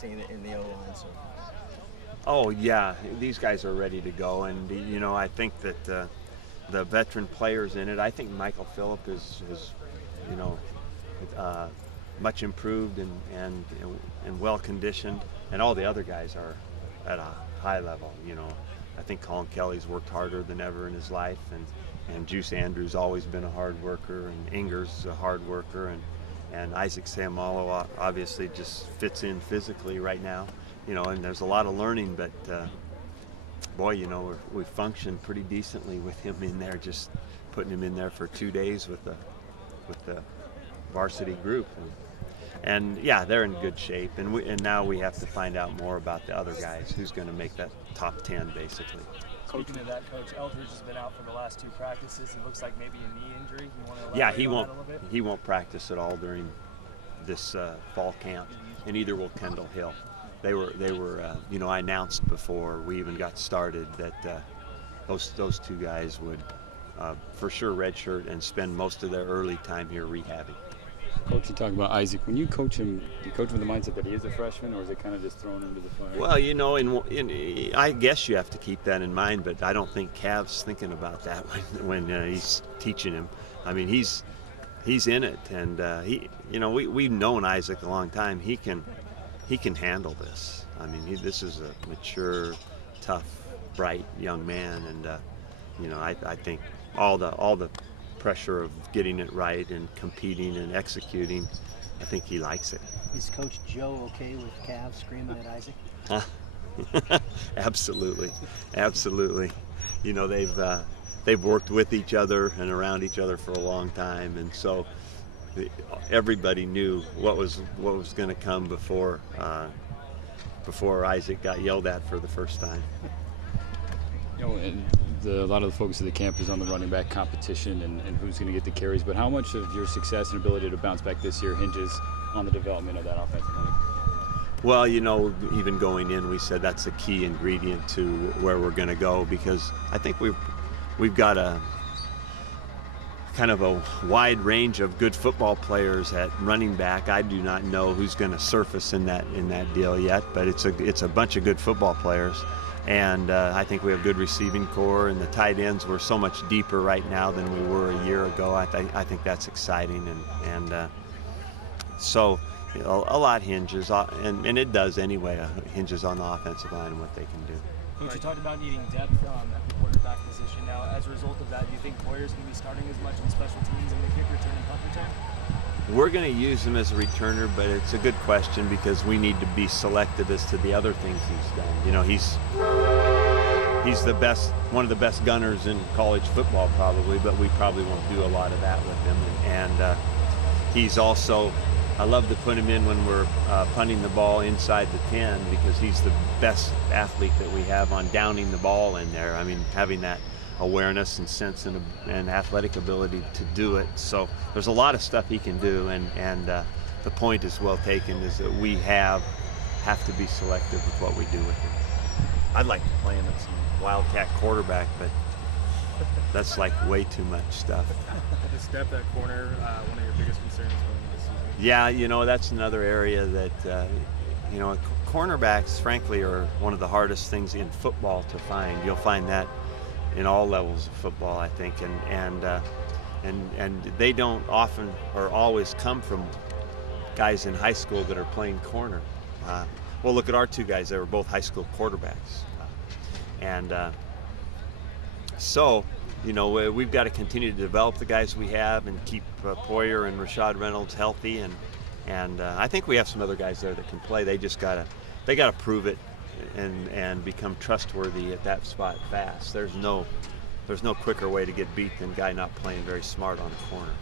seeing it in the O-line. So. Oh yeah, these guys are ready to go, and I think that the veteran players in it. I think Michael Phillip is you know, uh, much improved and well conditioned, and all the other guys are at a high level. I think Colin Kelly's worked harder than ever in his life, and Juice Andrews always been a hard worker, and Ingers is a hard worker, and Isaac Samalo obviously just fits in physically right now. And there's a lot of learning, but boy, we function pretty decently with him in there, just putting him in there for 2 days with the varsity group. And yeah, they're in good shape, and now we have to find out more about the other guys, who's going to make that top 10 basically. Speaking of that, Coach, Eldridge has been out for the last 2 practices. It looks like maybe a knee injury. You want to elaborate Yeah, on that a little bit? he won't practice at all during this fall camp, and either will Kendall Hill. They were I announced before we even got started that those 2 guys would for sure redshirt and spend most of their early time here rehabbing. Coach, you talk about Isaac. When you coach him, do you coach with the mindset that he is a freshman, or is it kind of just throwing him to the fire? Well, I guess you have to keep that in mind, but I don't think Cav's thinking about that when he's teaching him. I mean, he's in it, and we've known Isaac a long time. He can handle this. I mean, this is a mature, tough, bright young man, and I think all the pressure of getting it right and competing and executing, I think he likes it. Is Coach Joe okay with Cav screaming at Isaac? Absolutely. They've worked with each other and around each other for a long time, and so everybody knew what was going to come before Isaac got yelled at for the first time. And a lot of the focus of the camp is on the running back competition and who's going to get the carries, but how much of your success and ability to bounce back this year hinges on the development of that offensive line? Well, even going in, we said that's a key ingredient to where we're going to go, because I think we've got a kind of a wide range of good football players at running back. I do not know who's going to surface in that deal yet, but it's a bunch of good football players. And I think we have good receiving core, and the tight ends we're so much deeper right now than we were a year ago. I think that's exciting, and so a lot hinges, and it does anyway, hinges on the offensive line and what they can do. Coach, you talked about needing depth at the quarterback position. Now, as a result of that, do you think Poyer's going to be starting as much on special teams and the kick return and punt return? We're going to use him as a returner, but it's a good question because we need to be selective as to the other things he's done. He's the best, one of the best gunners in college football probably, but we probably won't do a lot of that with him. And he's also, I love to put him in when we're punting the ball inside the 10, because he's the best athlete that we have on downing the ball in there. I mean, having that awareness and sense and athletic ability to do it. So there's a lot of stuff he can do, and the point is well taken, is that we have to be selective with what we do with him. I'd like to play him at some Wildcat quarterback, but that's like way too much stuff. Is depth at corner one of your biggest concerns going into this season? Yeah, that's another area that cornerbacks frankly are one of the hardest things in football to find. You'll find that in all levels of football, I think, and they don't often or always come from guys in high school that are playing corner. Well, look at our 2 guys; they were both high school quarterbacks, so we've got to continue to develop the guys we have and keep Poyer and Rashad Reynolds healthy, and I think we have some other guys there that can play. They just gotta prove it and become trustworthy at that spot fast. There's no quicker way to get beat than a guy not playing very smart on a corner.